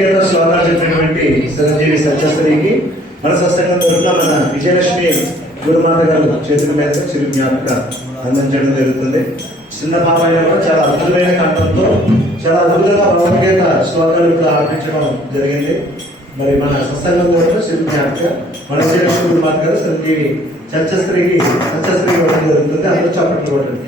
భగవద్గీత శ్లోకాలు చెప్పినటువంటి చిరంజీవి సత్యశ్రీకి మన సత్సంగం తరఫున మన విజయలక్ష్మి గురుమాత గారు చేతుల మీద చిరు జ్ఞాపక అందించడం జరుగుతుంది. చిన్న పాపైన కూడా చాలా అద్భుతమైన కంఠంతో చాలా అద్భుతంగా భగవద్గీత శ్లోకాలు కూడా ఆర్పించడం జరిగింది. మరి మన సత్సంగం తరఫున చిరు జ్ఞాపక మన విజయలక్ష్మి గురుమాత గారు చిరంజీవి సత్యశ్రీ ఇవ్వడం జరుగుతుంది. అందరూ చప్పట్లు కొట్టండి.